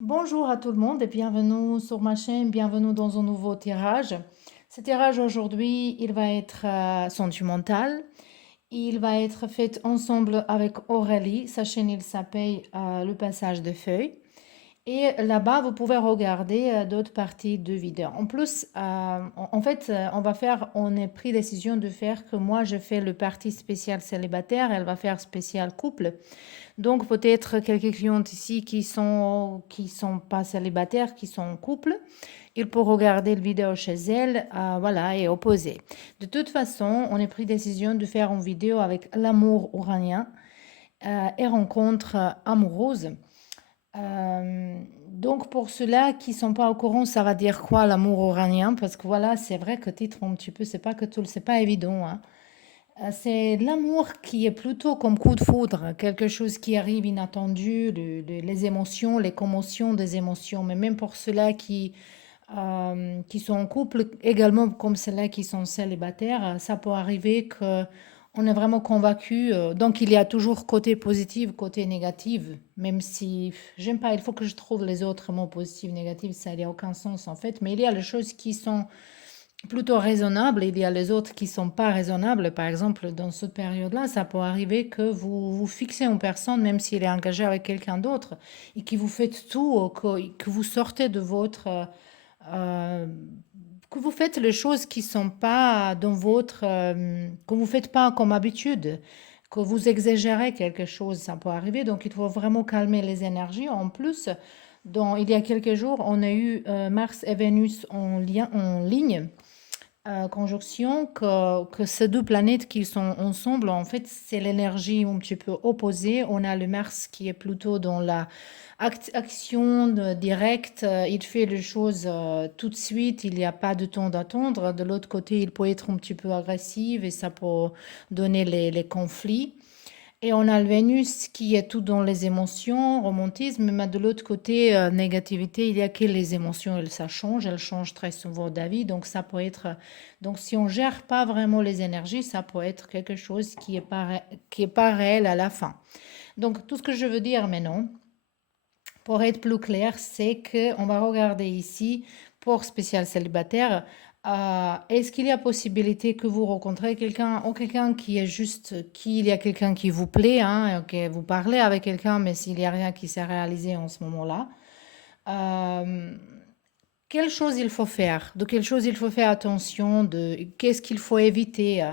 Bonjour à tout le monde et bienvenue sur ma chaîne, bienvenue dans un nouveau tirage. Ce tirage aujourd'hui, il va être sentimental. Il va être fait ensemble avec Aurélie. Sa chaîne, il s'appelle Le Passage de Feuilles. Et là-bas, vous pouvez regarder d'autres parties de vidéo. En plus, on a pris décision de faire que moi, je fais le parti spécial célibataire, elle va faire spécial couple. Donc, peut-être quelques clientes ici qui sont pas célibataires, qui sont en couple, ils pourront regarder le vidéo chez elles, voilà, et opposer. De toute façon, on a pris décision de faire une vidéo avec l'amour oranien et rencontre amoureuse. Donc pour ceux-là qui sont pas au courant, ça va dire quoi l'amour oranien? Parce que voilà, c'est vrai que titre un petit peu, c'est pas évident, hein. C'est l'amour qui est plutôt comme coup de foudre, quelque chose qui arrive inattendu, les émotions, les commotions des émotions. Mais même pour ceux-là qui sont en couple, également comme ceux-là qui sont célibataires, ça peut arriver que on est vraiment convaincu. Donc il y a toujours côté positif, côté négatif, même si j'aime pas, il faut que je trouve les autres mots positifs, négatifs, ça n'a aucun sens en fait. Mais il y a les choses qui sont plutôt raisonnables, il y a les autres qui sont pas raisonnables. Par exemple, dans cette période-là, ça peut arriver que vous fixez une personne, même s'il est engagé avec quelqu'un d'autre, et que vous faites tout, que vous sortez de euh, que vous faites les choses qui sont pas dans que vous faites pas comme habitude, que vous exagérez quelque chose, ça peut arriver. Donc, il faut vraiment calmer les énergies. En plus, il y a quelques jours, on a eu Mars et Vénus en ligne conjonction que ces deux planètes qui sont ensemble, en fait, c'est l'énergie un petit peu opposée. On a le Mars qui est plutôt dans la action directe, il fait les choses tout de suite, il n'y a pas de temps d'attendre. De l'autre côté, il peut être un petit peu agressif et ça peut donner les conflits. Et on a le Vénus qui est tout dans les émotions, romantisme, mais de l'autre côté, négativité, il y a que les émotions, elles changent très souvent d'avis, donc ça peut être, donc si on gère pas vraiment les énergies, ça peut être quelque chose qui est pas réel à la fin. Donc tout ce que je veux dire maintenant, pour être plus clair, c'est que on va regarder ici pour spécial célibataire. Est-ce qu'il y a possibilité que vous rencontrez quelqu'un ou quelqu'un qui est juste, qu'il y a quelqu'un qui vous plaît, hein, que vous parlez avec quelqu'un, mais s'il n'y a rien qui s'est réalisé en ce moment-là, euh, quelle chose il faut faire? De quelle chose il faut faire attention? Qu'est-ce qu'il faut éviter?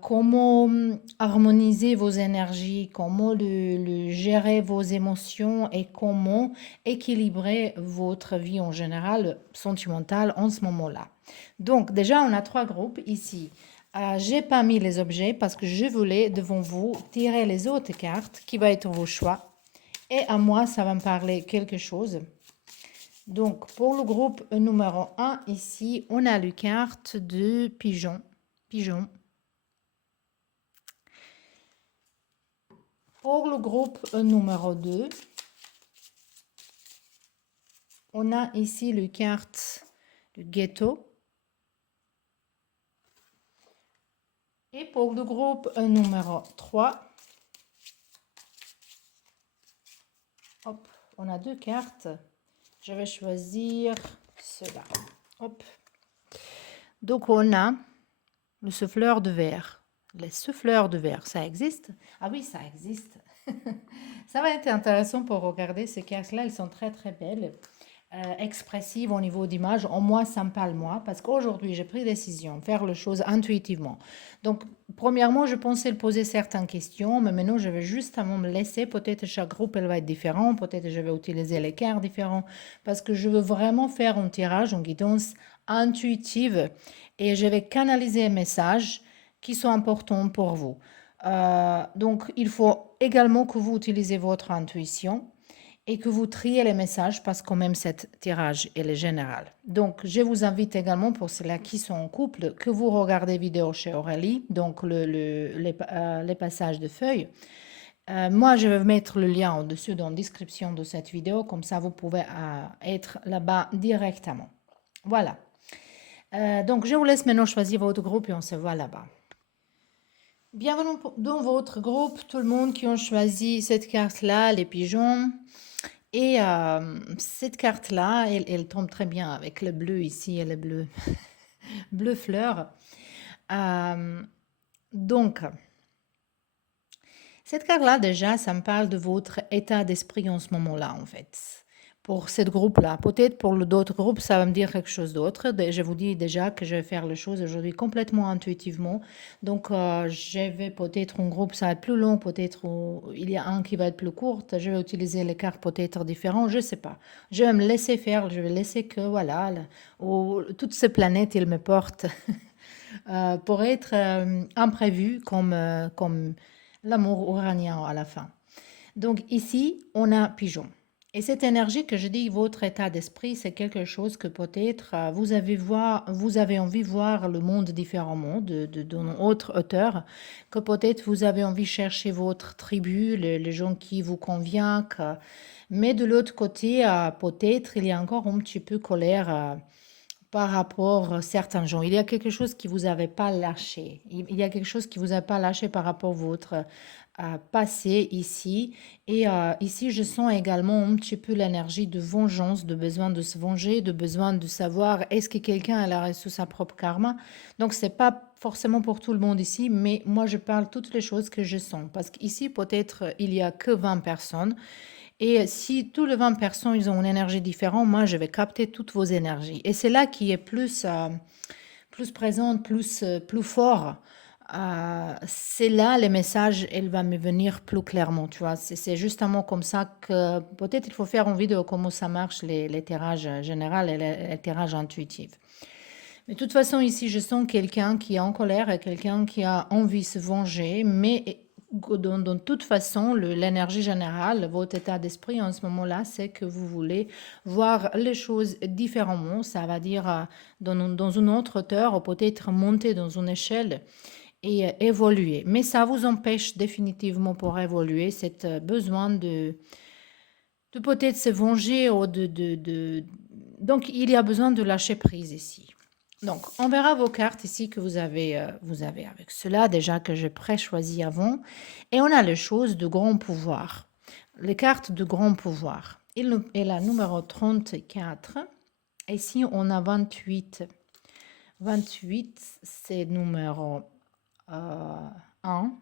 Comment harmoniser vos énergies? Comment gérer vos émotions et comment équilibrer votre vie en général sentimentale en ce moment-là? Donc, déjà, on a trois groupes ici. J'ai pas mis les objets parce que je voulais devant vous tirer les autres cartes qui va être vos choix. Et à moi, ça va me parler quelque chose. Donc, pour le groupe numéro un ici, on a le carte de pigeon. Pigeon. Pour le groupe numéro 2, on a ici le carte du ghetto. Et pour le groupe numéro 3, hop, on a deux cartes. Je vais choisir cela. Hop. Donc, on a le souffleur de verre. Les souffleurs de verre, ça existe? Ah oui, ça existe. Ça va être intéressant pour regarder ces cartes-là. Elles sont très très belles, expressives au niveau d'image. En moi, ça me parle moi, parce qu'aujourd'hui, j'ai pris décision de faire les choses intuitivement. Donc, premièrement, je pensais poser certaines questions, mais maintenant, je vais justement me laisser. Peut-être chaque groupe, elle va être différent. Peut-être je vais utiliser les cartes différents, parce que je veux vraiment faire un tirage, une guidance intuitive, et je vais canaliser les messages qui sont importants pour vous. Donc, il faut également que vous utilisez votre intuition et que vous triez les messages parce que quand même, cet tirage est général. Donc, je vous invite également pour ceux-là qui sont en couple que vous regardez vidéo chez Aurélie, donc les passages de feuilles. Moi, je vais mettre le lien au-dessus dans la description de cette vidéo, comme ça vous pouvez être là-bas directement. Voilà. Donc, je vous laisse maintenant choisir votre groupe et on se voit là-bas. Bienvenue dans votre groupe, tout le monde qui ont choisi cette carte-là, les pigeons. Et cette carte-là, elle tombe très bien avec le bleu ici et le bleu, bleu fleur. Euh, donc, cette carte-là, déjà, ça me parle de votre état d'esprit en ce moment-là, en fait. Pour cette groupe-là. Peut-être pour d'autres groupes, ça va me dire quelque chose d'autre. Je vous dis déjà que je vais faire les choses aujourd'hui complètement intuitivement. Donc, je vais peut-être un groupe, ça va être plus long, peut-être il y a un qui va être plus court. Je vais utiliser les cartes peut-être différentes, je ne sais pas. Je vais me laisser faire, je vais laisser que, voilà, toutes ces planètes, ils me portent pour être imprévu comme l'amour oranien à la fin. Donc ici, on a pigeon. Et cette énergie que je dis, votre état d'esprit, c'est quelque chose que peut-être vous avez envie de voir le monde différemment, d'une autre hauteur, que peut-être vous avez envie de chercher votre tribu, les gens qui vous conviennent. Mais de l'autre côté, peut-être il y a encore un petit peu colère par rapport à certains gens. Il y a quelque chose qui vous avait pas lâché. Il y a quelque chose qui vous a pas lâché par rapport à votre passé ici. Et ici, je sens également un petit peu l'énergie de vengeance, de besoin de se venger, de besoin de savoir est-ce que quelqu'un a reçu sa propre karma. Donc, c'est pas forcément pour tout le monde ici, mais moi, je parle toutes les choses que je sens. Parce qu'ici, peut-être, il y a que 20 personnes. Et si tous les 20 personnes, ils ont une énergie différente, moi, je vais capter toutes vos énergies. Et c'est là qui est plus présente, plus fort. C'est là, les messages, elle va me venir plus clairement, tu vois. C'est justement comme ça que peut-être il faut faire une vidéo comment ça marche, les tirages généraux et les tirages intuitifs. Mais de toute façon, ici, je sens quelqu'un qui est en colère et quelqu'un qui a envie de se venger, mais dans toute façon, l'énergie générale, votre état d'esprit en ce moment-là, c'est que vous voulez voir les choses différemment, ça va dire dans une autre hauteur, ou peut-être monter dans une échelle et évoluer. Mais ça vous empêche définitivement pour évoluer, cet besoin de peut-être se venger ou Donc, il y a besoin de lâcher prise ici. Donc, on verra vos cartes ici que vous avez avec cela déjà que j'ai pré-choisi avant. Et on a les choses de grand pouvoir. Les cartes de grand pouvoir. Et la numéro 34. Ici, on a 28. 28, c'est numéro 1.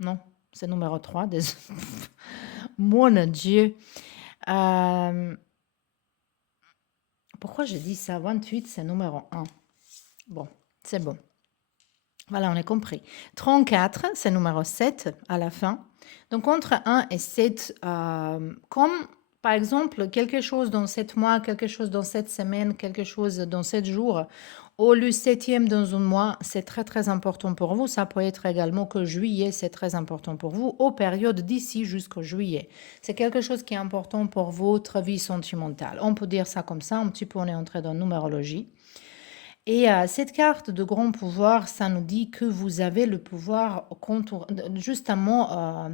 Non, c'est numéro 3. Désolé. Mon Dieu. Euh, Pourquoi je dis ça? 28, c'est numéro 1. Bon, c'est bon. Voilà, on a compris. 34, c'est numéro 7 à la fin. Donc, entre 1 et 7, comme par exemple quelque chose dans 7 mois, quelque chose dans 7 semaines, quelque chose dans 7 jours, ou le septième dans un mois, c'est très très important pour vous. Ça peut être également que juillet, c'est très important pour vous, aux périodes d'ici jusqu'au juillet. C'est quelque chose qui est important pour votre vie sentimentale. On peut dire ça comme ça, un petit peu on est entré dans la numérologie. Et cette carte de grand pouvoir, ça nous dit que vous avez le pouvoir justement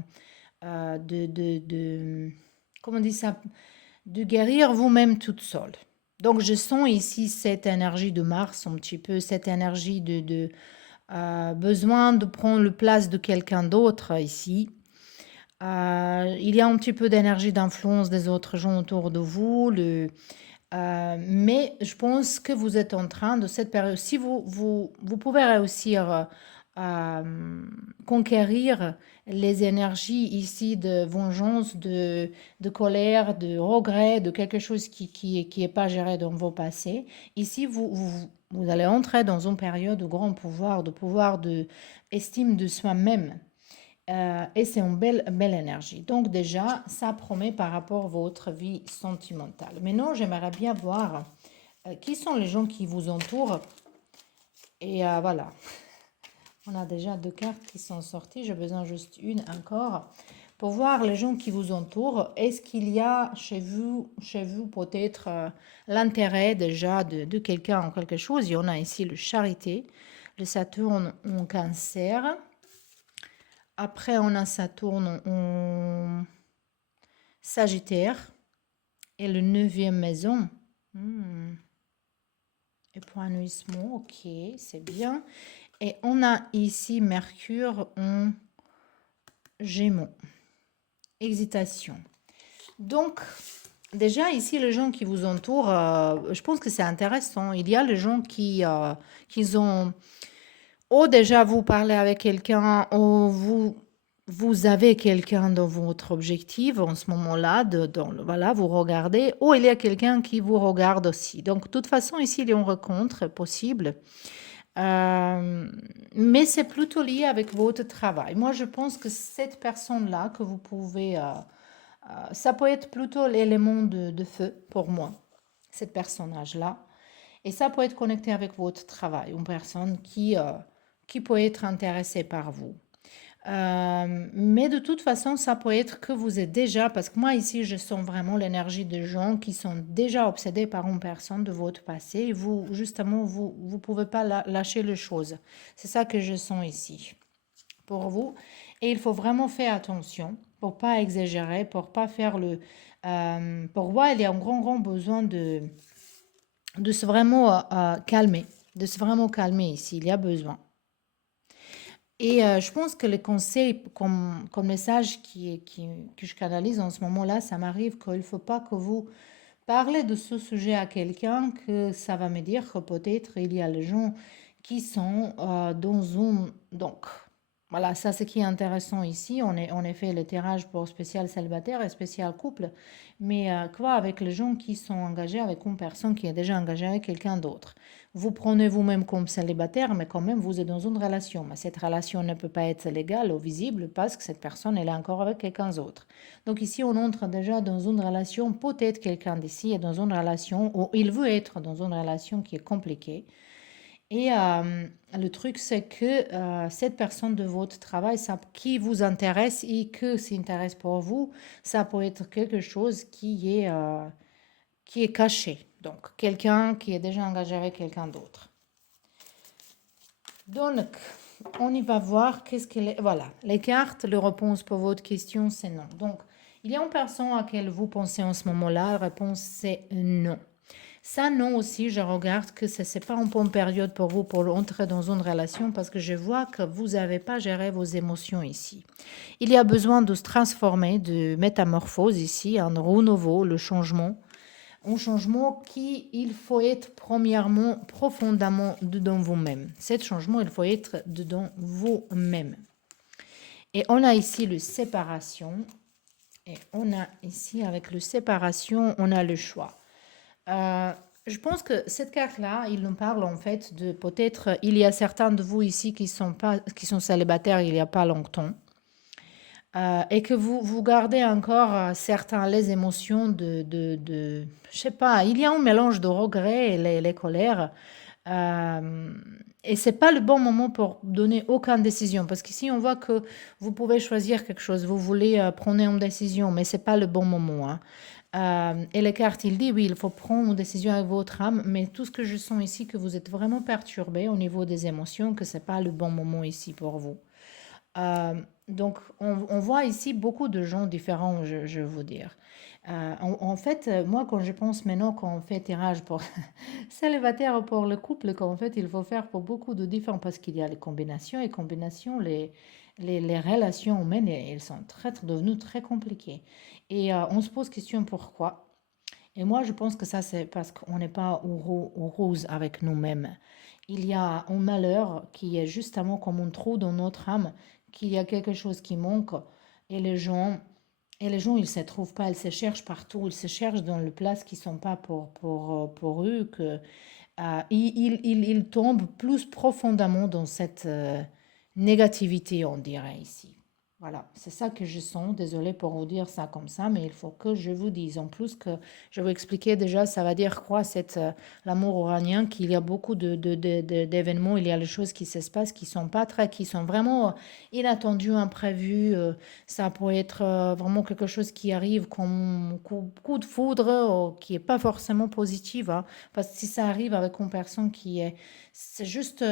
comment on dit ça, de guérir vous-même toute seule. Donc je sens ici cette énergie de Mars, un petit peu cette énergie de besoin de prendre la place de quelqu'un d'autre ici. Il y a un petit peu d'énergie d'influence des autres gens autour de vous, mais je pense que vous êtes en train de cette période, si vous pouvez réussir à conquérir les énergies ici de vengeance, de colère, de regret, de quelque chose qui est pas géré dans vos passés. Ici, vous allez entrer dans une période de grand pouvoir de estime de soi-même. Et c'est une belle énergie. Donc déjà, ça promet par rapport à votre vie sentimentale. Maintenant, j'aimerais bien voir qui sont les gens qui vous entourent. Et voilà, on a déjà 2 cartes qui sont sorties. J'ai besoin juste une encore. Pour voir les gens qui vous entourent, est-ce qu'il y a chez vous peut-être l'intérêt déjà de quelqu'un en quelque chose? Il y en a ici le Charité, le Saturne en Cancer. Après, on a Saturne en Sagittaire et le 9e maison. Épanouissement, ok, c'est bien. Et on a ici Mercure en Gémeaux. Hésitation. Donc, déjà, ici, les gens qui vous entourent, je pense que c'est intéressant. Il y a les gens qui ont, ou déjà vous parlez avec quelqu'un, ou vous avez quelqu'un dans votre objectif en ce moment-là, voilà, vous regardez, ou il y a quelqu'un qui vous regarde aussi. Donc, de toute façon, ici, il y a une rencontre possible. Euh, mais c'est plutôt lié avec votre travail. Moi, je pense que cette personne-là que vous pouvez ça peut être plutôt l'élément de feu pour moi, cette personnage-là. Et ça peut être connecté avec votre travail, une personne qui peut être intéressée par vous. Mais de toute façon, ça peut être que vous êtes déjà, parce que moi ici, je sens vraiment l'énergie de gens qui sont déjà obsédés par une personne de votre passé. Et vous, justement, vous pouvez pas lâcher les choses. C'est ça que je sens ici pour vous. Et il faut vraiment faire attention pour pas exagérer, pour pas faire le... pour moi, il y a un grand besoin de se vraiment calmer, de se vraiment calmer ici, il y a besoin. Et je pense que les conseils comme message que je canalise en ce moment-là, ça m'arrive qu'il ne faut pas que vous parlez de ce sujet à quelqu'un, que ça va me dire que peut-être il y a les gens qui sont dans un... Donc, voilà, ça c'est qui est intéressant ici. On est en effet le tirage pour spécial célibataire et spécial couple. Mais quoi avec les gens qui sont engagés avec une personne qui est déjà engagée avec quelqu'un d'autre? Vous prenez vous-même comme célibataire, mais quand même vous êtes dans une relation. Mais cette relation ne peut pas être légale ou visible parce que cette personne elle est encore avec quelqu'un d'autre. Donc ici on entre déjà dans une relation, peut-être quelqu'un d'ici est dans une relation ou il veut être dans une relation qui est compliquée. Et le truc, c'est que cette personne de votre travail, ça, qui vous intéresse et que s'intéresse pour vous, ça peut être quelque chose qui est caché. Donc, quelqu'un qui est déjà engagé avec quelqu'un d'autre. Donc, on y va voir qu'est-ce qu'elle est. Voilà, les cartes, la réponse pour votre question, c'est non. Donc, il y a une personne à laquelle vous pensez en ce moment-là, la réponse c'est non. Ça, non aussi, je regarde que ce n'est pas une bonne période pour vous pour entrer dans une relation parce que je vois que vous n'avez pas géré vos émotions ici. Il y a besoin de se transformer, de métamorphose ici, un renouveau, le changement. Un changement qui, il faut être premièrement profondément dedans vous-même. Ce changement, il faut être dedans vous-même. Et on a ici le séparation. Et on a ici, avec le séparation, on a le choix. Je pense que cette carte-là, il nous parle en fait de peut-être, il y a certains de vous ici qui sont célibataires il n'y a pas longtemps, et que vous gardez encore certains les émotions je sais pas, il y a un mélange de regrets et les colères. Euh, et c'est pas le bon moment pour donner aucune décision parce qu'ici on voit que vous pouvez choisir quelque chose, vous voulez prendre une décision, mais c'est pas le bon moment, hein. Et les cartes, il dit oui, il faut prendre une décision avec votre âme, mais tout ce que je sens ici, que vous êtes vraiment perturbé au niveau des émotions, que c'est pas le bon moment ici pour vous. Donc, on voit ici beaucoup de gens différents, je veux vous dire. En fait, moi, quand je pense maintenant qu'on fait tirage pour célibataire ou pour le couple, qu'en fait, il faut faire pour beaucoup de différents, parce qu'il y a les combinaisons, et combinations, les relations humaines, elles sont devenues très compliquées. Et on se pose question pourquoi. Et moi, je pense que ça, c'est parce qu'on n'est pas au rose avec nous-mêmes. Il y a un malheur qui est justement comme un trou dans notre âme, qu'il y a quelque chose qui manque et les gens, ils se trouvent pas, ils se cherchent partout, ils se cherchent dans les places qui sont pas pour eux, que ils tombent plus profondément dans cette négativité, on dirait ici. Voilà, c'est ça que je sens. Désolée pour vous dire ça comme ça, mais il faut que je vous dise. En plus que je vais expliquer déjà, ça va dire quoi, l'amour oranien, qu'il y a beaucoup d'événements, il y a les choses qui se passent qui sont vraiment inattendues, imprévues. Ça peut être vraiment quelque chose qui arrive comme coup de foudre, qui est pas forcément positif, hein, parce que si ça arrive avec une personne c'est juste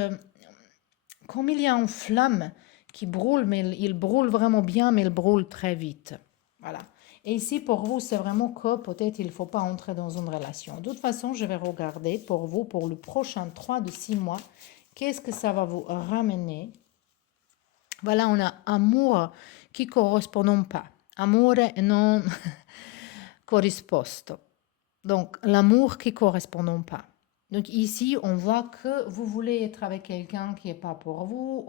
comme il y a une flamme qui brûle, mais il brûle vraiment bien, mais il brûle très vite. Voilà. Et ici, pour vous, c'est vraiment que peut-être il ne faut pas entrer dans une relation. De toute façon, je vais regarder pour vous, pour le prochain 3 de 6 mois, qu'est-ce que ça va vous ramener. Voilà, on a amour qui ne correspond pas. Amour non, corrisposto. Donc, l'amour qui ne correspond pas. Donc, ici, on voit que vous voulez être avec quelqu'un qui n'est pas pour vous,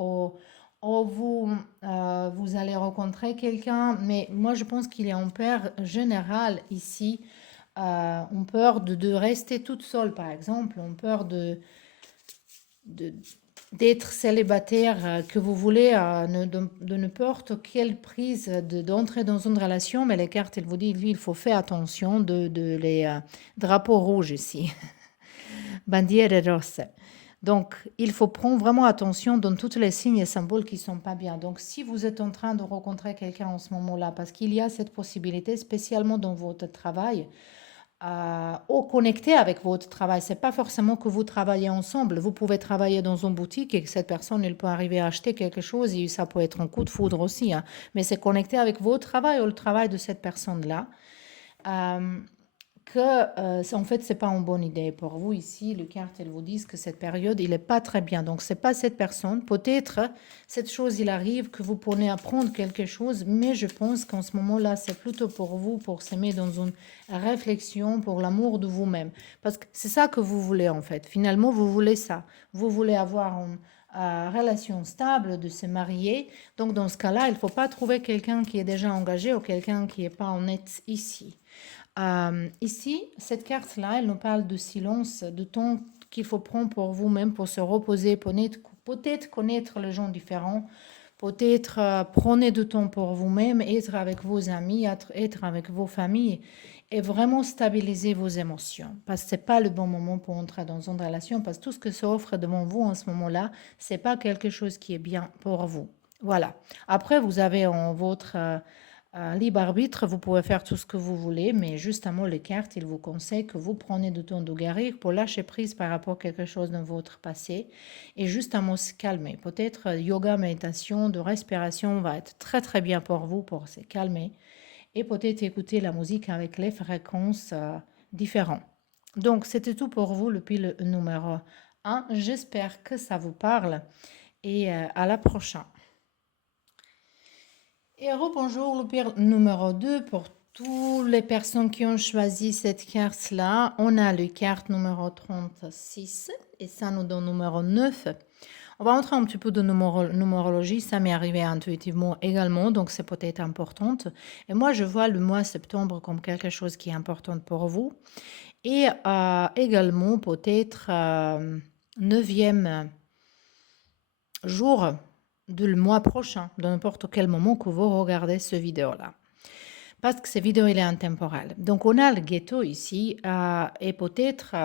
ou vous allez rencontrer quelqu'un, mais moi, je pense qu'il y a un peur général ici, on peur de rester toute seule, par exemple, on peur de- d'être célibataire, que vous voulez, de n'importe quelle prise d'entrer dans une relation, mais les cartes, elles vous disent, il faut faire attention de les drapeaux rouges ici, bandiere rosse. Donc, il faut prendre vraiment attention dans tous les signes et symboles qui ne sont pas bien. Donc, si vous êtes en train de rencontrer quelqu'un en ce moment-là, parce qu'il y a cette possibilité, spécialement dans votre travail, ou connecter avec votre travail. C'est pas forcément que vous travaillez ensemble. Vous pouvez travailler dans une boutique et que cette personne, elle peut arriver à acheter quelque chose et ça peut être un coup de foudre aussi, hein. Mais c'est connecté avec votre travail ou le travail de cette personne-là. Euh, en fait, c'est pas une bonne idée pour vous ici. Les cartes, elles vous disent que cette période, il n'est pas très bien. Donc, c'est pas cette personne. Peut-être, cette chose, il arrive que vous pourrez apprendre quelque chose, mais je pense qu'en ce moment-là, c'est plutôt pour vous, pour s'aimer dans une réflexion, pour l'amour de vous-même. Parce que c'est ça que vous voulez, en fait. Finalement, vous voulez ça. Vous voulez avoir une relation stable, de se marier. Donc, dans ce cas-là, il ne faut pas trouver quelqu'un qui est déjà engagé ou quelqu'un qui n'est pas honnête ici. Ici, cette carte-là, elle nous parle de silence, de temps qu'il faut prendre pour vous-même, pour se reposer, peut-être connaître les gens différents, peut-être prenez du temps pour vous-même, être avec vos amis, être avec vos familles et vraiment stabiliser vos émotions. Parce que ce n'est pas le bon moment pour entrer dans une relation, parce que tout ce que s'offre devant vous en ce moment-là, ce n'est pas quelque chose qui est bien pour vous. Voilà. Après, vous avez en votre libre arbitre, vous pouvez faire tout ce que vous voulez, mais justement, les cartes, ils vous conseillent que vous prenez du temps de guérir pour lâcher prise par rapport à quelque chose dans votre passé et justement se calmer. Peut-être yoga, méditation, de respiration va être très très bien pour vous pour se calmer et peut-être écouter la musique avec les fréquences différentes. Donc, c'était tout pour vous, le pile numéro 1. J'espère que ça vous parle et à la prochaine. Et bonjour, le pire numéro 2 pour toutes les personnes qui ont choisi cette carte-là. On a le carte numéro 36 et ça nous donne numéro 9. On va entrer un petit peu de numérologie, ça m'est arrivé intuitivement également, donc c'est peut-être important. Et moi, je vois le mois septembre comme quelque chose qui est important pour vous. Et également peut-être 9e jour du mois prochain, de n'importe quel moment que vous regardez ce vidéo-là. Parce que cette vidéo, il est intemporelle. Donc, on a le ghetto ici et peut-être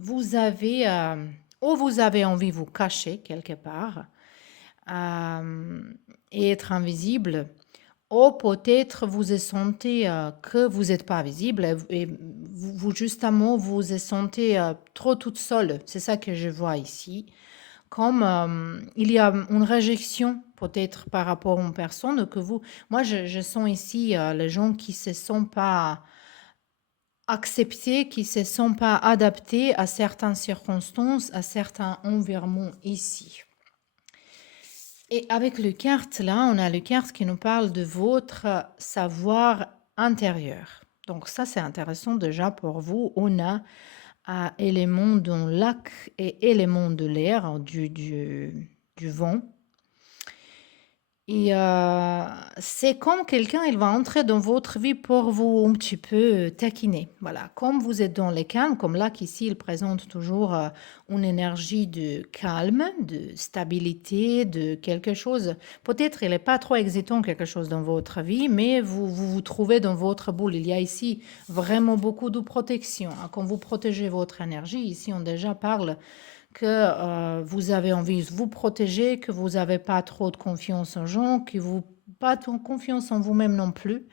vous avez, ou vous avez envie de vous cacher quelque part et être invisible, ou peut-être vous sentez que vous n'êtes pas visible et vous justement, vous vous sentez trop toute seule. C'est ça que je vois ici. Comme il y a une réjection peut-être par rapport à une personne que vous... Moi, je sens ici les gens qui ne se sentent pas acceptés, qui ne se sentent pas adaptés à certaines circonstances, à certains environnements ici. Et avec le carte, là, on a le carte qui nous parle de votre savoir intérieur. Donc ça, c'est intéressant déjà pour vous. On a éléments dans lac et éléments de l'air, du vent. Et c'est comme quelqu'un, il va entrer dans votre vie pour vous un petit peu taquiner. Voilà, comme vous êtes dans les calmes, comme là qu'ici, il présente toujours une énergie de calme, de stabilité, de quelque chose. Peut-être il n'est pas trop excitant quelque chose dans votre vie, mais vous trouvez dans votre boule. Il y a ici vraiment beaucoup de protection. Quand vous protégez votre énergie, ici on déjà parle que vous avez envie de vous protéger, que vous n'avez pas trop de confiance en gens, que vous pas de confiance en vous-même non plus.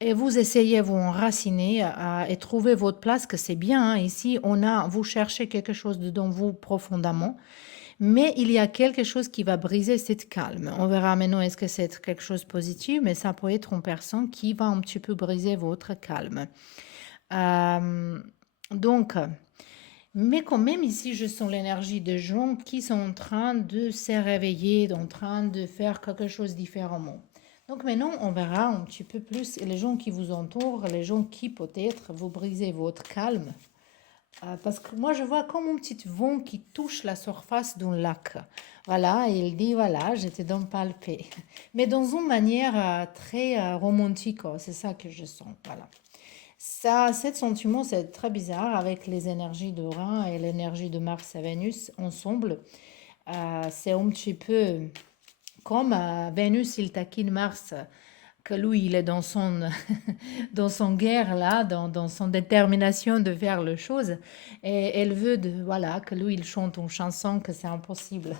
Et vous essayez vous enraciner et trouver votre place, que c'est bien, hein. Ici, vous cherchez quelque chose dedans vous profondément, mais il y a quelque chose qui va briser cette calme. On verra maintenant est-ce que c'est quelque chose de positif, mais ça peut être une personne qui va un petit peu briser votre calme. Donc, mais quand même, ici, je sens l'énergie de gens qui sont en train de se réveiller, en train de faire quelque chose différemment. Donc maintenant, on verra un petit peu plus les gens qui vous entourent, les gens qui peut-être vous brisez votre calme. Parce que moi, je vois comme un petit vent qui touche la surface d'un lac. Voilà, et il dit, voilà, je te donne palper. Mais dans une manière très romantique, oh, c'est ça que je sens. Voilà. Ça, cet sentiment, c'est très bizarre avec les énergies d'Uran et l'énergie de Mars et Vénus ensemble. C'est un petit peu comme Vénus, il taquine Mars, que lui, il est dans son, dans son guerre, là, dans son détermination de faire les choses. Et elle veut voilà, que lui, il chante une chanson que c'est impossible.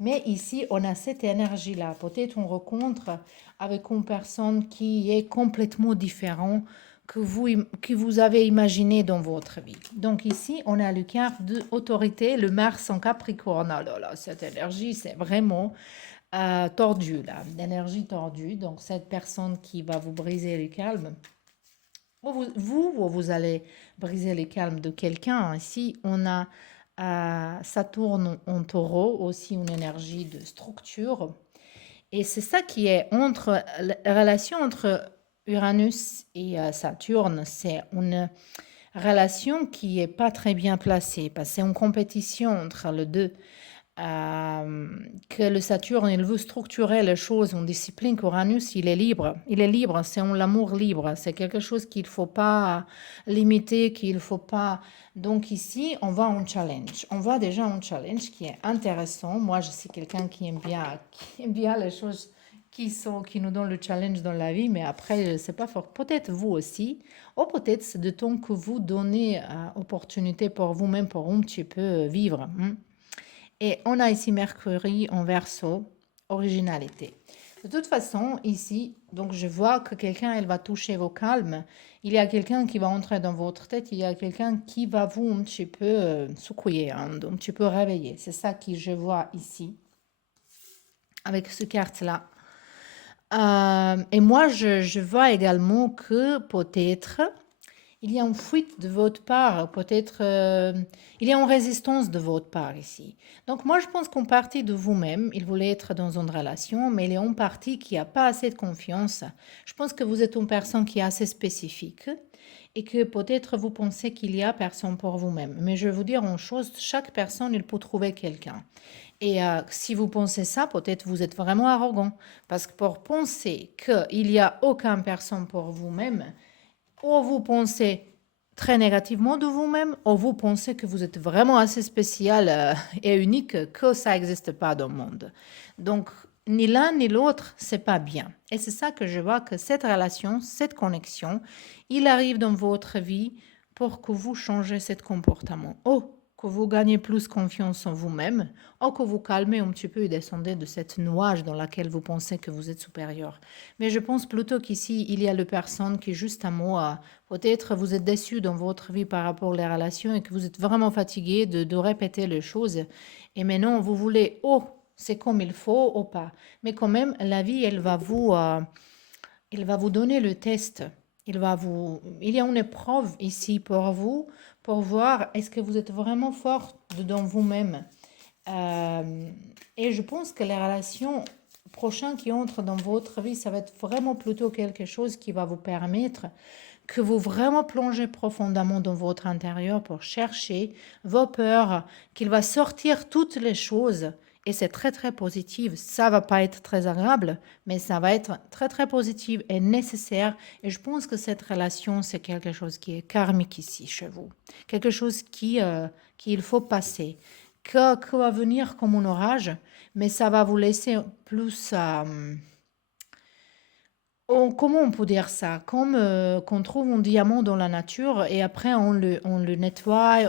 Mais ici, on a cette énergie-là. Peut-être on rencontre avec une personne qui est complètement différente que vous avez imaginé dans votre vie. Donc ici, on a le quart d'autorité, le Mars en Capricorne. Oh là là, cette énergie, c'est vraiment tordu, là, d'énergie tordue. Donc cette personne qui va vous briser le calme, vous allez briser le calme de quelqu'un. Ici, on a Saturne en taureau, aussi une énergie de structure. Et c'est ça qui est entre la relation entre Uranus et Saturne, c'est une relation qui est pas très bien placée parce que c'est une compétition entre les deux. Que le Saturne, il veut structurer les choses en discipline, qu'Uranus, il est libre. Il est libre, c'est un amour libre. C'est quelque chose qu'il ne faut pas limiter, qu'il ne faut pas... Donc ici, on va en challenge. On va déjà en challenge qui est intéressant. Moi, je suis quelqu'un qui aime bien les choses qui nous donnent le challenge dans la vie, mais après, c'est pas fort. Peut-être vous aussi, ou peut-être c'est de temps que vous donnez opportunité pour vous-même pour un petit peu vivre. Et on a ici Mercure en Verseau, originalité. De toute façon, ici, donc je vois que quelqu'un, elle va toucher vos calmes. Il y a quelqu'un qui va entrer dans votre tête. Il y a quelqu'un qui va vous un petit peu secouer, hein, un petit peu réveiller. C'est ça que je vois ici, avec ce carte-là. Et moi, je vois également que peut-être il y a une fuite de votre part, peut-être il y a une résistance de votre part ici. Donc moi, je pense qu'une partie de vous-même, il voulait être dans une relation, mais il y a une partie qui n'a pas assez de confiance. Je pense que vous êtes une personne qui est assez spécifique et que peut-être vous pensez qu'il y a personne pour vous-même. Mais je vais vous dire une chose, chaque personne, il peut trouver quelqu'un. Et si vous pensez ça, peut-être vous êtes vraiment arrogant. Parce que pour penser qu'il n'y a aucune personne pour vous-même, ou vous pensez très négativement de vous-même, ou vous pensez que vous êtes vraiment assez spécial et unique, que ça n'existe pas dans le monde. Donc, ni l'un ni l'autre, c'est pas bien. Et c'est ça que je vois que cette relation, cette connexion, il arrive dans votre vie pour que vous changez ce comportement. Oh, que vous gagnez plus confiance en vous-même, ou que vous calmez un petit peu et descendez de cette nuage dans laquelle vous pensez que vous êtes supérieur. Mais je pense plutôt qu'ici, il y a le personne qui, juste un mot, peut-être vous êtes déçu dans votre vie par rapport aux relations et que vous êtes vraiment fatigué de répéter les choses. Et maintenant, vous voulez, oh, c'est comme il faut ou pas. Mais quand même, la vie, elle va vous donner le test. Il y a une épreuve ici pour voir est-ce que vous êtes vraiment fort dans vous-même. Et je pense que les relations prochaines qui entrent dans votre vie, ça va être vraiment plutôt quelque chose qui va vous permettre que vous vraiment plongez profondément dans votre intérieur pour chercher vos peurs, qu'il va sortir toutes les choses. Et c'est très très positif. Ça va pas être très agréable, mais ça va être très très positif et nécessaire. Et je pense que cette relation, c'est quelque chose qui est karmique ici chez vous. Quelque chose qu'il faut passer. Que va venir comme un orage, mais ça va vous laisser plus... comment on peut dire ça? Comme qu'on trouve un diamant dans la nature et après on le nettoie,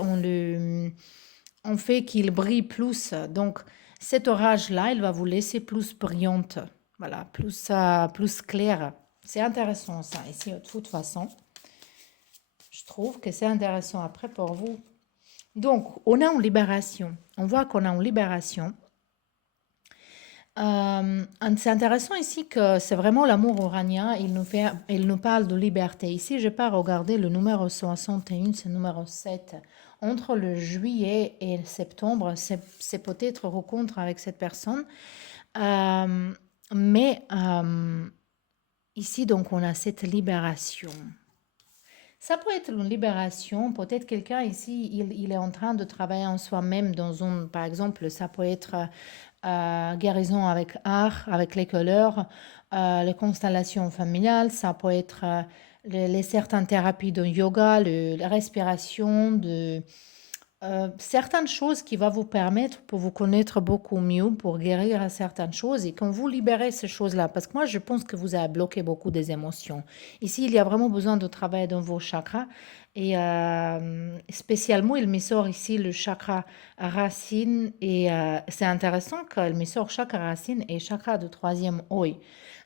on fait qu'il brille plus. Donc cet orage-là, il va vous laisser plus brillante, voilà, plus claire. C'est intéressant ça. Ici, de toute façon, je trouve que c'est intéressant après pour vous. Donc, on a une libération. On voit qu'on a une libération. C'est intéressant ici que c'est vraiment l'amour oranien. Il nous parle de liberté. Ici, je pas regarder le numéro 61, c'est le numéro 7. Entre le juillet et le septembre, c'est peut-être rencontre avec cette personne. Euh, Mais ici, donc, on a cette libération. Ça peut être une libération. Peut-être quelqu'un ici, il est en train de travailler en soi-même par exemple, ça peut être guérison avec art, avec les couleurs, les constellations familiales. Ça peut être les certaines thérapies de yoga, la respiration, certaines choses qui vont vous permettre pour vous connaître beaucoup mieux, pour guérir certaines choses. Et quand vous libérez ces choses-là, parce que moi, je pense que vous avez bloqué beaucoup des émotions. Ici, il y a vraiment besoin de travailler dans vos chakras. Et spécialement, il me sort ici le chakra racine. Et c'est intéressant qu'il me sort chakra racine et chakra de troisième œil.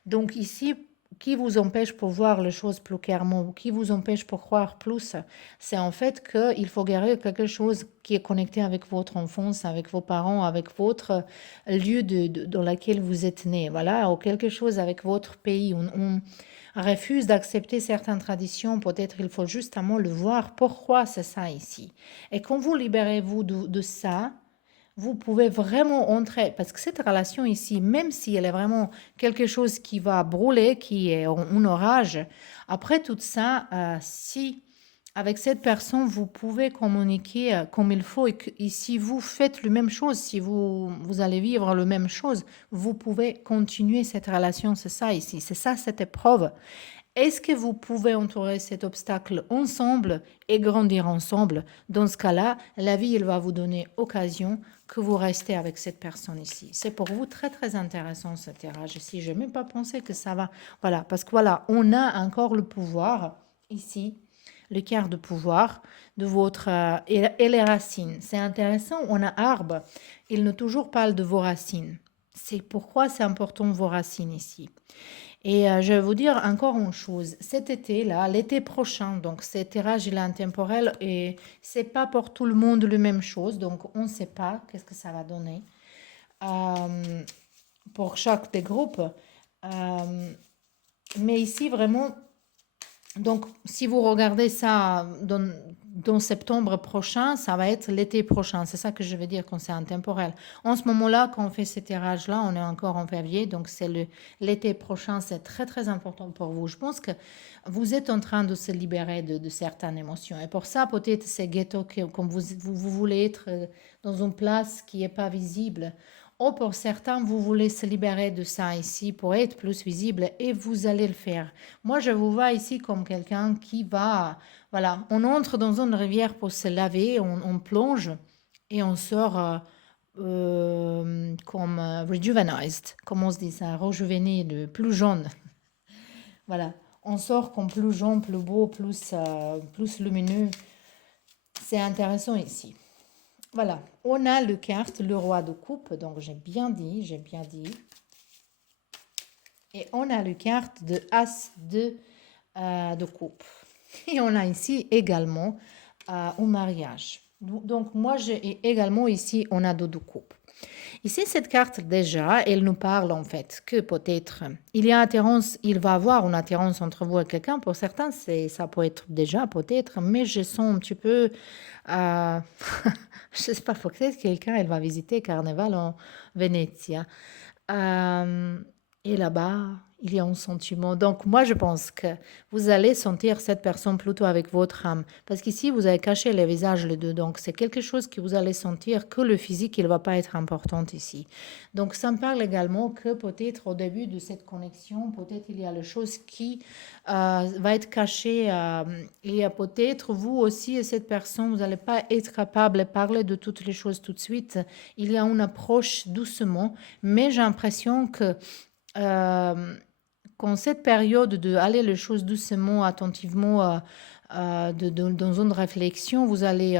Donc ici, qui vous empêche pour voir les choses plus clairement, qui vous empêche pour croire plus, c'est en fait qu'il faut guérir quelque chose qui est connecté avec votre enfance, avec vos parents, avec votre lieu dans lequel vous êtes né, voilà, ou quelque chose avec votre pays. On refuse d'accepter certaines traditions, peut-être il faut justement le voir, pourquoi c'est ça ici. Et quand vous libérez-vous de ça, vous pouvez vraiment entrer, parce que cette relation ici, même si elle est vraiment quelque chose qui va brûler, qui est un orage, après tout ça, si avec cette personne, vous pouvez communiquer comme il faut, et si vous faites la même chose, si vous allez vivre la même chose, vous pouvez continuer cette relation, c'est ça ici, c'est ça cette épreuve. Est-ce que vous pouvez entourer cet obstacle ensemble et grandir ensemble? Dans ce cas-là, la vie, elle va vous donner occasion que vous restez avec cette personne ici. C'est pour vous très, très intéressant ce tirage ici. Je n'ai même pas pensé que ça va... Voilà, parce que voilà, on a encore le pouvoir ici, le quart de pouvoir de votre... et les racines. C'est intéressant, on a arbre. Il ne toujours parle de vos racines. C'est pourquoi c'est important vos racines ici. Et je vais vous dire encore une chose. Cet été-là, l'été prochain, donc ce tirage il est intemporel et c'est pas pour tout le monde la même chose. Donc on ne sait pas qu'est-ce que ça va donner pour chaque des groupes. Mais ici vraiment, donc si vous regardez ça dans septembre prochain, ça va être l'été prochain. C'est ça que je veux dire quand c'est intemporel. En ce moment-là, quand on fait ces tirages-là, on est encore en février, donc c'est l'été prochain, c'est très très important pour vous. Je pense que vous êtes en train de se libérer de certaines émotions. Et pour ça, peut-être ces ghettos, comme vous voulez être dans une place qui n'est pas visible, ou pour certains, vous voulez se libérer de ça ici pour être plus visible et vous allez le faire. Moi, je vous vois ici comme quelqu'un qui va, voilà, on entre dans une rivière pour se laver, on plonge et on sort comme rejuvenized, comme on se dit ça, rejuvéné, plus jaune. Voilà, on sort comme plus jaune, plus beau, plus lumineux. C'est intéressant ici. Voilà, on a le carte, le roi de coupe, donc j'ai bien dit. Et on a le carte de as de coupe. Et on a ici également un mariage. Donc moi j'ai également ici, on a de coupe. Ici, cette carte, déjà, elle nous parle en fait que peut-être il y a attirance, il va y avoir une attirance entre vous et quelqu'un. Pour certains, ça peut être déjà, peut-être, mais je sens un petit peu, je sais pas, peut-être quelqu'un, elle va visiter Carnaval en Venezia. Et là-bas, il y a un sentiment. Donc, moi, je pense que vous allez sentir cette personne plutôt avec votre âme. Parce qu'ici, vous avez caché les visages, les deux. Donc, c'est quelque chose que vous allez sentir que le physique, il ne va pas être important ici. Donc, ça me parle également que peut-être au début de cette connexion, peut-être il y a les choses qui va être cachées. Et peut-être vous aussi et cette personne, vous n'allez pas être capable de parler de toutes les choses tout de suite. Il y a une approche doucement, mais j'ai l'impression que qu'en cette période de aller les choses doucement, attentivement, dans une réflexion, vous allez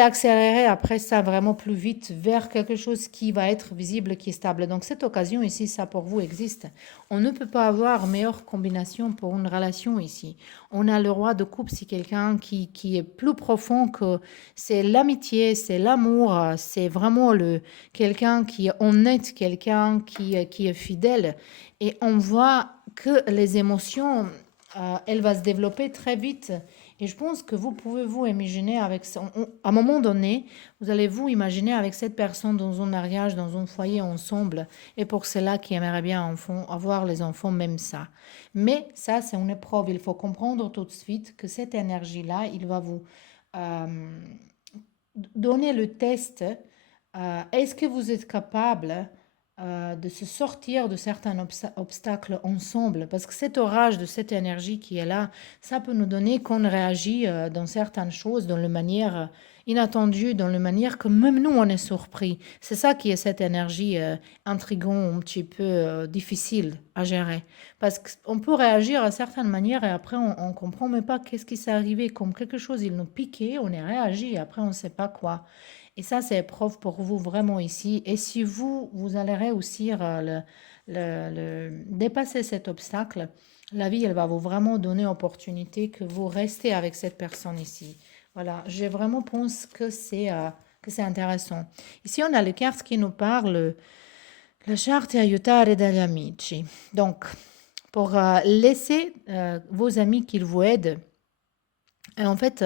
accélérer après ça vraiment plus vite vers quelque chose qui va être visible, qui est stable. Donc cette occasion ici, ça pour vous existe. On ne peut pas avoir meilleure combination pour une relation ici. On a le roi de coupe, c'est quelqu'un qui est plus profond que c'est l'amitié, c'est l'amour, c'est vraiment quelqu'un qui est honnête, quelqu'un qui est fidèle. Et on voit que les émotions elle va se développer très vite. Et je pense que vous pouvez vous imaginer avec à un moment donné, vous allez vous imaginer avec cette personne dans un mariage, dans un foyer ensemble. Et pour cela qui aimerait bien avoir les enfants, même ça. Mais ça, c'est une épreuve. Il faut comprendre tout de suite que cette énergie-là, il va vous euh, donner le test. Est-ce que vous êtes capable de se sortir de certains obstacles ensemble? Parce que cet orage de cette énergie qui est là, ça peut nous donner qu'on réagit dans certaines choses, dans la manière inattendue, dans la manière que même nous, on est surpris. C'est ça qui est cette énergie intrigante, un petit peu difficile à gérer. Parce qu'on peut réagir à certaines manières et après, on comprend même pas qu'est-ce qui s'est arrivé. Comme quelque chose, il nous piquait, on est réagi et après, on ne sait pas quoi. Et ça, c'est épreuve pour vous vraiment ici. Et si vous allez réussir dépasser cet obstacle, la vie, elle va vous vraiment donner opportunité que vous restez avec cette personne ici. Voilà, je vraiment pense que c'est intéressant. Ici, on a les cartes qui nous parlent, lasciarti aiutare dagli amici. Donc, pour laisser vos amis qu'ils vous aident. Et en fait,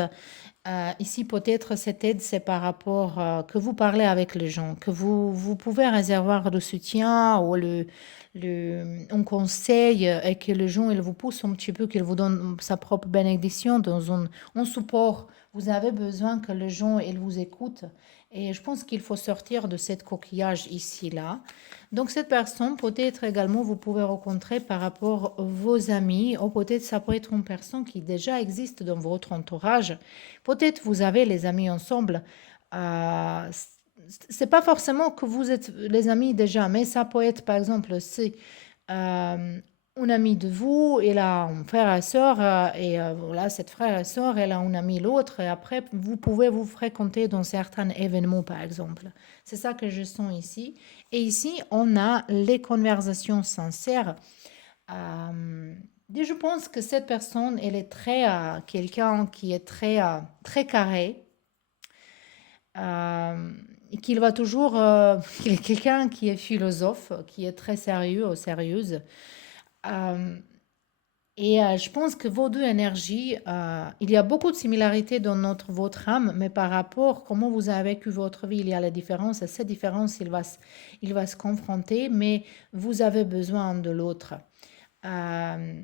ici, peut-être, cette aide, c'est par rapport que vous parlez avec les gens, que vous pouvez réservoir le soutien ou un conseil et que les gens, ils vous poussent un petit peu, qu'ils vous donnent sa propre bénédiction dans un support. Vous avez besoin que les gens, ils vous écoutent. Et je pense qu'il faut sortir de cette coquillage ici-là. Donc, cette personne, peut-être également, vous pouvez rencontrer par rapport à vos amis, ou peut-être ça peut être une personne qui déjà existe dans votre entourage. Peut-être vous avez les amis ensemble. Euh, c'est pas forcément que vous êtes les amis déjà, mais ça peut être par exemple si un ami de vous, il a un frère et sœur, et voilà, cette frère et sœur, elle a un ami l'autre, et après vous pouvez vous fréquenter dans certains événements par exemple. C'est ça que je sens ici. Et ici, on a les conversations sincères. Euh, et je pense que cette personne, elle est très quelqu'un qui est très carré, et qu'il va toujours, qu'il est quelqu'un qui est philosophe, qui est très sérieux ou sérieuse. Euh, et je pense que vos deux énergies, il y a beaucoup de similarités dans votre âme, mais par rapport à comment vous avez vécu votre vie, il y a la différence. Et cette différence, il va se confronter, mais vous avez besoin de l'autre. Euh,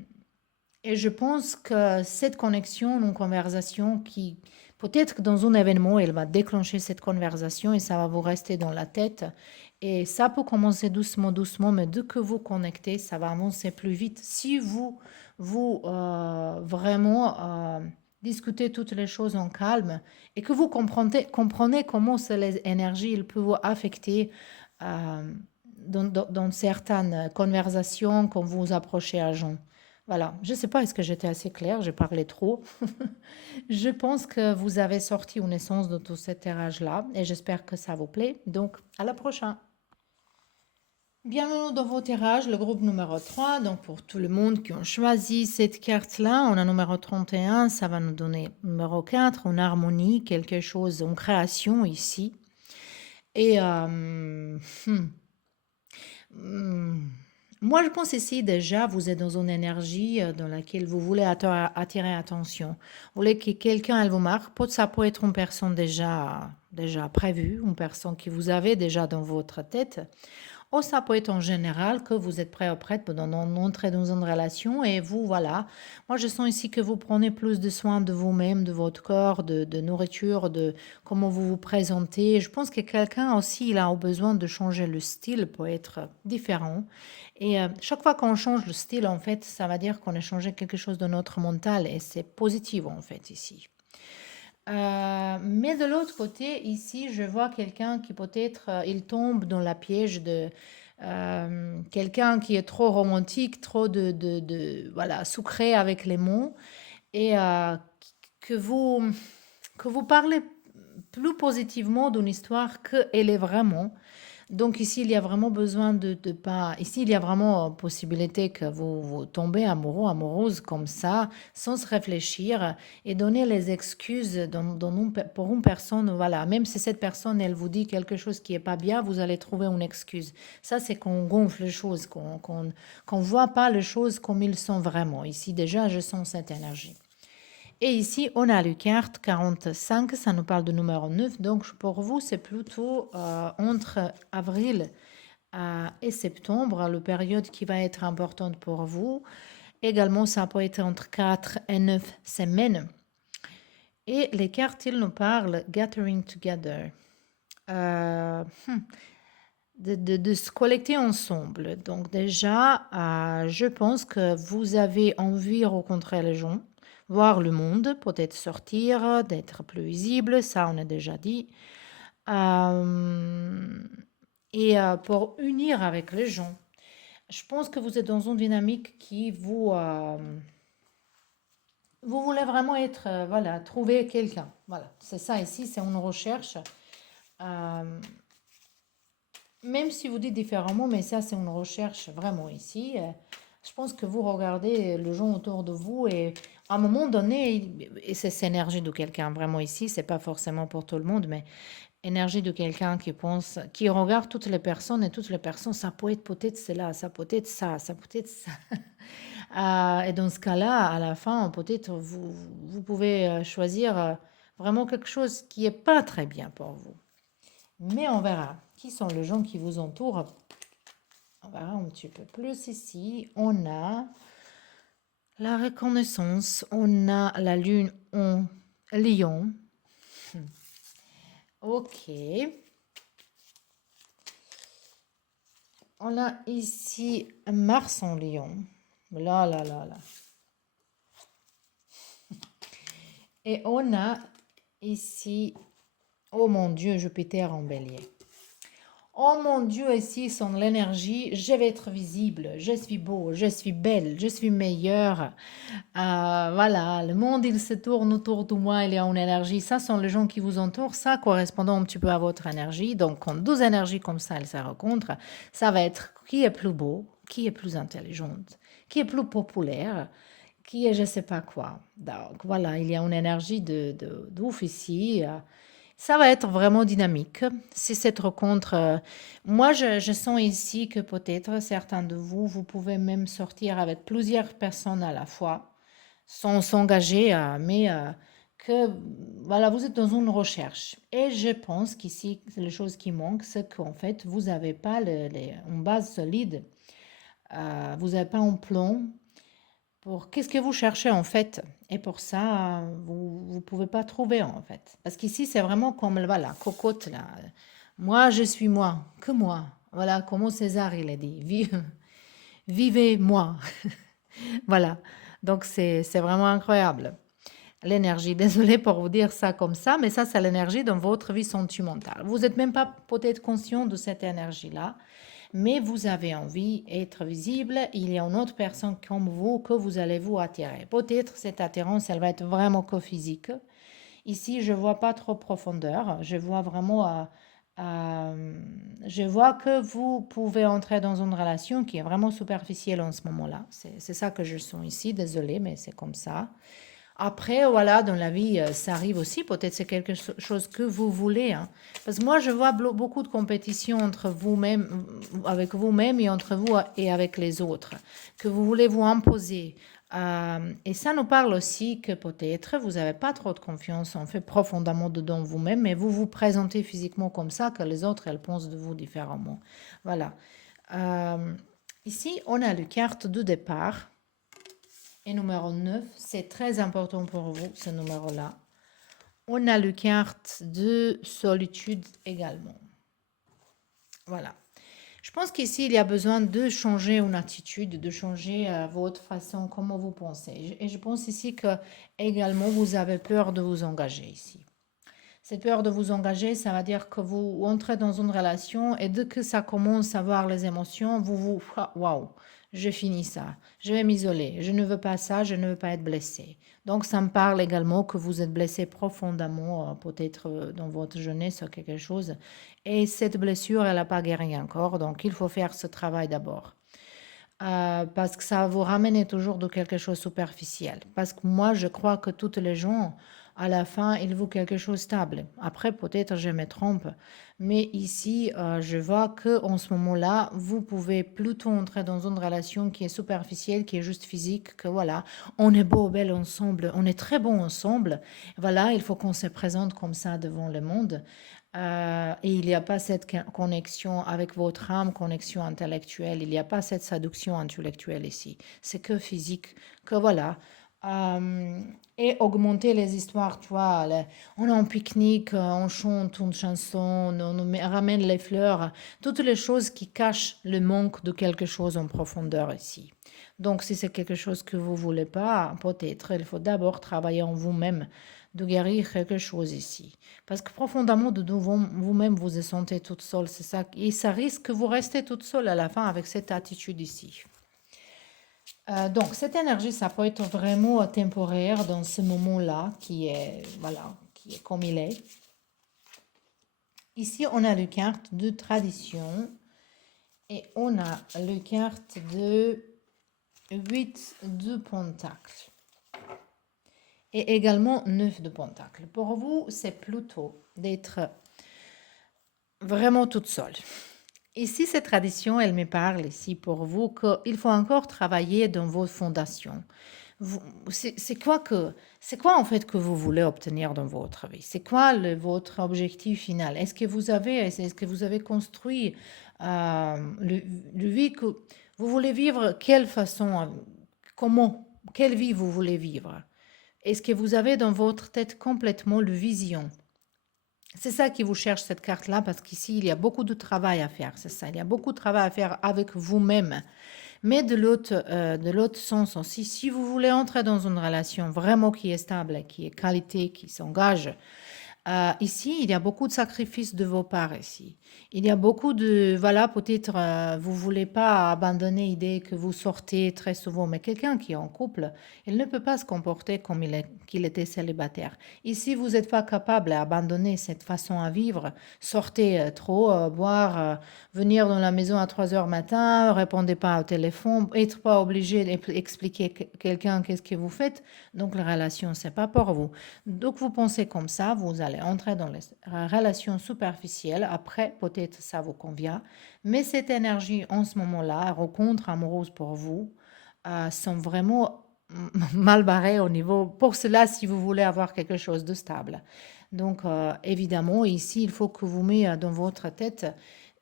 et je pense que cette connexion, une conversation qui, peut-être que dans un événement, elle va déclencher cette conversation et ça va vous rester dans la tête. Et ça peut commencer doucement, doucement, mais dès que vous connectez, ça va avancer plus vite. Si vous vraiment discutez toutes les choses en calme et que vous comprenez comment les énergies elles peuvent vous affecter euh, dans certaines conversations quand vous vous approchez à gens. Voilà, je ne sais pas, est-ce que j'étais assez claire, j'ai parlé trop. Je pense que vous avez sorti une essence de tout cet tirage-là et j'espère que ça vous plaît. Donc, à la prochaine. Bienvenue dans vos tirages, le groupe numéro 3. Donc, pour tout le monde qui ont choisi cette carte-là, on a numéro 31, ça va nous donner numéro 4, en harmonie, quelque chose en création ici. Et Hmm. Moi, je pense ici déjà, vous êtes dans une énergie dans laquelle vous voulez attirer attention. Vous voulez que quelqu'un, elle vous marque. Ça peut être une personne déjà prévue, une personne que vous avez déjà dans votre tête. Ou ça peut être en général que vous êtes prêt ou prête pour entrer dans une relation et vous, voilà. Moi, je sens ici que vous prenez plus de soin de vous-même, de votre corps, de nourriture, de comment vous vous présentez. Je pense que quelqu'un aussi, il a besoin de changer le style pour être différent. Et chaque fois qu'on change le style, en fait, ça va dire qu'on a changé quelque chose de notre mental et c'est positif, en fait, ici. Mais de l'autre côté, ici, je vois quelqu'un qui peut-être, il tombe dans la piège de quelqu'un qui est trop romantique, trop voilà, sucré avec les mots, et que vous, que vous parlez plus positivement d'une histoire qu'elle est vraiment. Donc ici, il y a vraiment besoin de pas... Ici, il y a vraiment possibilité que vous tombez amoureux, amoureuse comme ça, sans se réfléchir et donner les excuses pour une personne. Voilà, même si cette personne, elle vous dit quelque chose qui est pas bien, vous allez trouver une excuse. Ça, c'est qu'on gonfle les choses, qu'on voit pas les choses comme ils sont vraiment. Ici, déjà, je sens cette énergie. Et ici, on a le carte 45, ça nous parle de numéro 9. Donc, pour vous, c'est plutôt entre avril et septembre, la période qui va être importante pour vous. Également, ça peut être entre 4 et 9 semaines. Et les cartes, ils nous parlent gathering together. Euh, hmm, de se collecter ensemble. Donc déjà, je pense que vous avez envie de rencontrer les gens, voir le monde, peut-être sortir, d'être plus visible, ça on a déjà dit. Euh, pour unir avec les gens, je pense que vous êtes dans une dynamique qui vous voulez vraiment être, voilà, trouver quelqu'un. Voilà, c'est ça ici, c'est une recherche. Euh, Même si vous dites différemment, mais ça c'est une recherche vraiment ici. Je pense que vous regardez le gens autour de vous et à un moment donné, et c'est énergie de quelqu'un vraiment ici, c'est pas forcément pour tout le monde, mais énergie de quelqu'un qui pense, qui regarde toutes les personnes et toutes les personnes, ça peut être peut-être cela, ça peut être ça, ça peut être ça. Et dans ce cas-là, à la fin, peut-être vous pouvez choisir vraiment quelque chose qui est pas très bien pour vous. Mais on verra qui sont les gens qui vous entourent. On verra un petit peu plus ici. On a la reconnaissance. On a la lune en lion. Ok. On a ici Mars en lion. Là, là, là, là. Et on a ici, oh mon Dieu, Jupiter en bélier. Oh mon Dieu, ici, sont l'énergie, je vais être visible, je suis beau, je suis belle, je suis meilleure. Voilà, le monde, il se tourne autour de moi, il y a une énergie. Ça sont les gens qui vous entourent, ça correspondant un petit peu à votre énergie. Donc, quand deux énergies comme ça, elles se rencontrent, ça va être qui est plus beau, qui est plus intelligente, qui est plus populaire, qui est je sais pas quoi. Donc, voilà, il y a une énergie de ouf ici. Ça va être vraiment dynamique. Si cette rencontre, moi je sens ici que peut-être certains de vous, vous pouvez même sortir avec plusieurs personnes à la fois, sans s'engager, mais que voilà, vous êtes dans une recherche. Et je pense qu'ici, les choses qui manquent, c'est qu'en fait, vous n'avez pas une base solide, vous n'avez pas un plan, pour qu'est-ce que vous cherchez en fait? Et pour ça, vous ne pouvez pas trouver en fait. Parce qu'ici, c'est vraiment comme voilà, cocotte là. Moi, je suis moi, que moi. Voilà comment César il a dit. Vivez moi. Voilà. Donc c'est vraiment incroyable. L'énergie, désolée pour vous dire ça comme ça, mais ça c'est l'énergie dans votre vie sentimentale. Vous n'êtes même pas peut-être conscient de cette énergie-là, mais vous avez envie d'être visible, il y a une autre personne comme vous que vous allez vous attirer. Peut-être cette attirance, elle va être vraiment que physique. Ici, je vois pas trop profondeur, je vois vraiment, je vois que vous pouvez entrer dans une relation qui est vraiment superficielle en ce moment-là. C'est ça que je sens ici, désolée, mais c'est comme ça. Après, voilà, dans la vie, ça arrive aussi. Peut-être c'est quelque chose que vous voulez, hein. Parce que moi, je vois beaucoup de compétition entre vous-même, avec vous-même et entre vous et avec les autres, que vous voulez vous imposer. Et ça nous parle aussi que peut-être vous n'avez pas trop de confiance en fait profondément dedans vous-même, mais vous vous présentez physiquement comme ça que les autres, elles pensent de vous différemment. Voilà. Euh, Ici, on a la carte de départ. Et numéro 9, c'est très important pour vous, ce numéro-là. On a le carte de solitude également. Voilà. Je pense qu'ici, il y a besoin de changer une attitude, de changer votre façon, comment vous pensez. Et je pense ici que également, vous avez peur de vous engager ici. Cette peur de vous engager, ça va dire que vous entrez dans une relation et dès que ça commence à voir les émotions, waouh, je finis ça, je vais m'isoler, je ne veux pas ça, je ne veux pas être blessée. Donc, ça me parle également que vous êtes blessé profondément, peut-être dans votre jeunesse ou quelque chose. Et cette blessure, elle n'a pas guéri encore. Donc, il faut faire ce travail d'abord. Parce que ça va vous ramener toujours de quelque chose de superficiel. Parce que moi, je crois que toutes les gens, à la fin, ils veulent quelque chose de stable. Après, peut-être je me trompe, mais ici, je vois que en ce moment-là, vous pouvez plutôt entrer dans une relation qui est superficielle, qui est juste physique, que voilà, on est beau, belle ensemble, on est très bon ensemble. Voilà, il faut qu'on se présente comme ça devant le monde. Et il n'y a pas cette connexion avec votre âme, connexion intellectuelle. Il n'y a pas cette séduction intellectuelle ici. C'est que physique, que voilà. Euh, et augmenter les histoires, tu vois. On est en pique-nique, on chante une chanson, ramène les fleurs. Toutes les choses qui cachent le manque de quelque chose en profondeur ici. Donc, si c'est quelque chose que vous voulez pas, peut-être il faut d'abord travailler en vous-même, de guérir quelque chose ici. Parce que profondément, de vous-même, vous vous sentez toute seule, c'est ça. Et ça risque que vous restez toute seule à la fin avec cette attitude ici. Donc, cette énergie, ça peut être vraiment temporaire dans ce moment-là, qui est, voilà, qui est comme il est. Ici, on a le carte de tradition et on a le carte de 8 de pentacles. Et également 9 de pentacles. Pour vous, c'est plutôt d'être vraiment toute seule. Ici, cette tradition, elle me parle ici pour vous qu'il faut encore travailler dans vos fondations. C'est quoi en fait que vous voulez obtenir dans votre vie? C'est quoi votre objectif final? Est-ce que vous avez construit le vie que vous voulez vivre? Quelle façon? Comment? Quelle vie vous voulez vivre? Est-ce que vous avez dans votre tête complètement le vision? C'est ça qui vous cherche cette carte-là, parce qu'ici, il y a beaucoup de travail à faire, c'est ça. Il y a beaucoup de travail à faire avec vous-même. Mais de l'autre sens aussi, si vous voulez entrer dans une relation vraiment qui est stable, qui est qualité, qui s'engage, ici, il y a beaucoup de sacrifices de vos parts ici. Il y a beaucoup de, voilà, peut-être vous voulez pas abandonner l'idée que vous sortez très souvent, mais quelqu'un qui est en couple, il ne peut pas se comporter comme qu'il était célibataire. Ici, vous n'êtes pas capable d'abandonner cette façon à vivre, sortez trop, boire, venir dans la maison à 3 heures matin, répondez pas au téléphone, être pas obligé d'expliquer quelqu'un qu'est-ce que vous faites. Donc la relation, c'est pas pour vous. Donc vous pensez comme ça, vous allez entrer dans les relations superficielles. Après, peut-être ça vous convient. Mais cette énergie en ce moment-là, rencontre amoureuse pour vous, sont vraiment mal barrées au niveau. Pour cela, si vous voulez avoir quelque chose de stable. Donc évidemment, ici, il faut que vous mettez dans votre tête.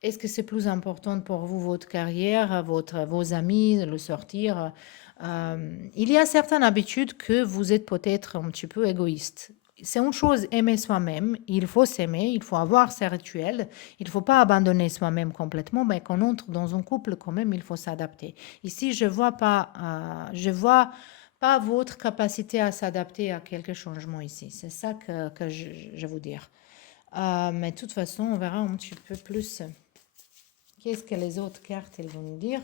Est-ce que c'est plus important pour vous votre carrière, vos amis, le sortir? Il y a certaines habitudes que vous êtes peut-être un petit peu égoïste. C'est une chose aimer soi-même, il faut s'aimer, il faut avoir ses rituels, il ne faut pas abandonner soi-même complètement, mais quand on entre dans un couple quand même, il faut s'adapter. Ici, je vois pas votre capacité à s'adapter à quelques changements ici. C'est ça que je veux dire. Mais de toute façon, on verra un petit peu plus qu'est-ce que les autres cartes elles vont nous dire.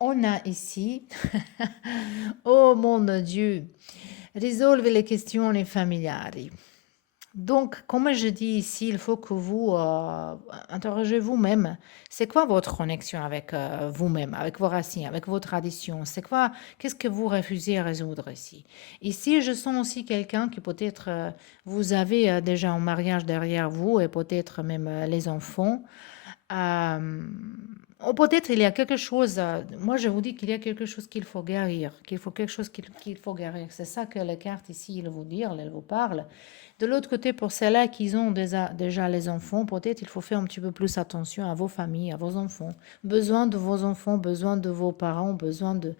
On a ici, oh mon Dieu, résolvez les questions familiales. Donc, comme je dis ici, il faut que vous interrogez vous-même. C'est quoi votre connexion avec vous-même, avec vos racines, avec vos traditions? C'est quoi, qu'est-ce que vous refusez à résoudre ici? Ici, je sens aussi quelqu'un qui peut-être vous avez déjà un mariage derrière vous et peut-être même les enfants. Ou peut-être il y a quelque chose, moi je vous dis qu'il y a quelque chose qu'il faut guérir, qu'il faut quelque chose qu'il faut guérir. C'est ça que les cartes ici, elles vous disent, elles vous parlent. De l'autre côté, pour celles-là qui ont déjà les enfants, peut-être il faut faire un petit peu plus attention à vos familles, à vos enfants. Besoin de vos enfants, besoin de vos parents, besoin de,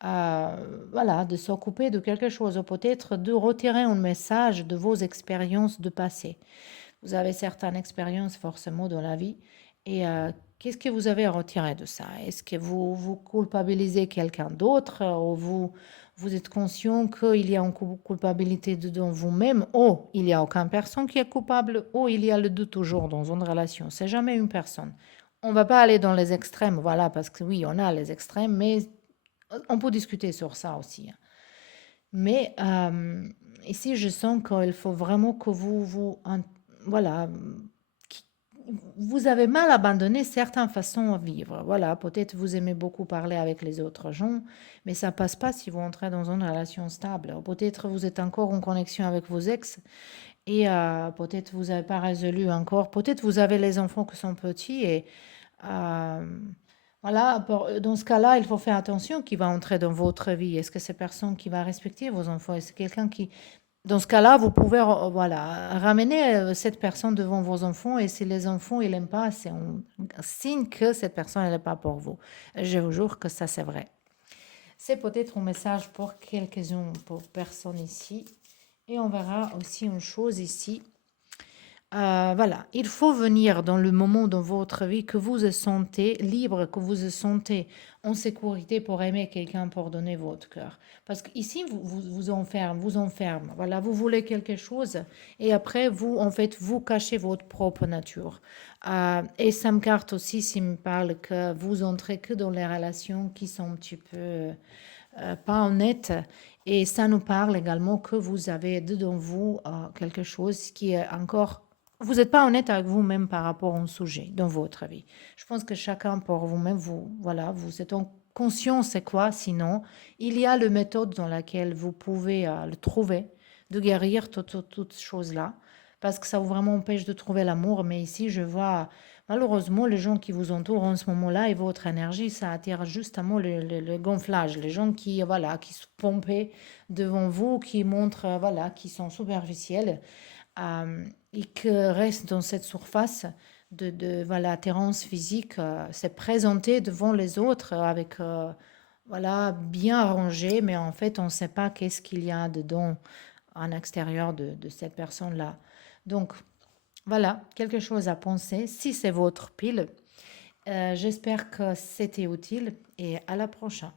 voilà, de s'occuper de quelque chose, ou peut-être de retirer un message de vos expériences de passé. Vous avez certaines expériences forcément dans la vie. Et qu'est-ce que vous avez à retirer de ça? Est-ce que vous culpabilisez quelqu'un d'autre ou vous êtes conscient qu'il y a une culpabilité dedans vous-même ou il n'y a aucune personne qui est coupable ou il y a le doute toujours dans une relation? C'est jamais une personne. On va pas aller dans les extrêmes, voilà, parce que oui, on a les extrêmes, mais on peut discuter sur ça aussi, hein. Mais ici, je sens qu'il faut vraiment que voilà, qui- vous avez mal abandonné certaines façons de vivre. Voilà, peut-être vous aimez beaucoup parler avec les autres gens, mais ça passe pas si vous entrez dans une relation stable. Peut-être vous êtes encore en connexion avec vos ex et peut-être vous n'avez pas résolu encore. Peut-être vous avez les enfants qui sont petits et euh, voilà, dans ce cas-là, il faut faire attention qui va entrer dans votre vie. Est-ce que c'est personne qui va respecter vos enfants? Est-ce quelqu'un qui... Dans ce cas-là, vous pouvez voilà, ramener cette personne devant vos enfants et si les enfants ils n'aiment pas, c'est un signe que cette personne elle n'est pas pour vous. Je vous jure que ça c'est vrai. C'est peut-être un message pour quelques-uns, pour personnes ici. Et on verra aussi une chose ici. Voilà, il faut venir dans le moment dans votre vie que vous vous sentez libre, que vous vous sentez en sécurité pour aimer quelqu'un, pour donner votre cœur. Parce qu'ici, vous enferme. Voilà, vous voulez quelque chose et après, vous, en fait, vous cachez votre propre nature. Et ça me carte aussi s'il me parle que vous entrez que dans les relations qui sont un petit peu pas honnêtes. Et ça nous parle également que vous avez dedans vous quelque chose qui est encore... Vous n'êtes pas honnête avec vous-même par rapport au sujet dans votre vie. Je pense que chacun pour vous-même, voilà, vous êtes en conscience c'est quoi. Sinon, il y a le méthode dans laquelle vous pouvez le trouver, de guérir toutes ces choses-là, parce que ça vous vraiment empêche de trouver l'amour. Mais ici, je vois malheureusement les gens qui vous entourent en ce moment-là et votre énergie, ça attire justement le gonflage, les gens qui, voilà, qui se pompent devant vous, qui montrent, voilà, qui sont superficiels et qui restent dans cette surface voilà, attirance physique, c'est présenté devant les autres avec, voilà, bien arrangé, mais en fait, on ne sait pas qu'est-ce qu'il y a dedans, en extérieur de cette personne-là. Donc, voilà, quelque chose à penser. Si c'est votre pile, j'espère que c'était utile et à la prochaine.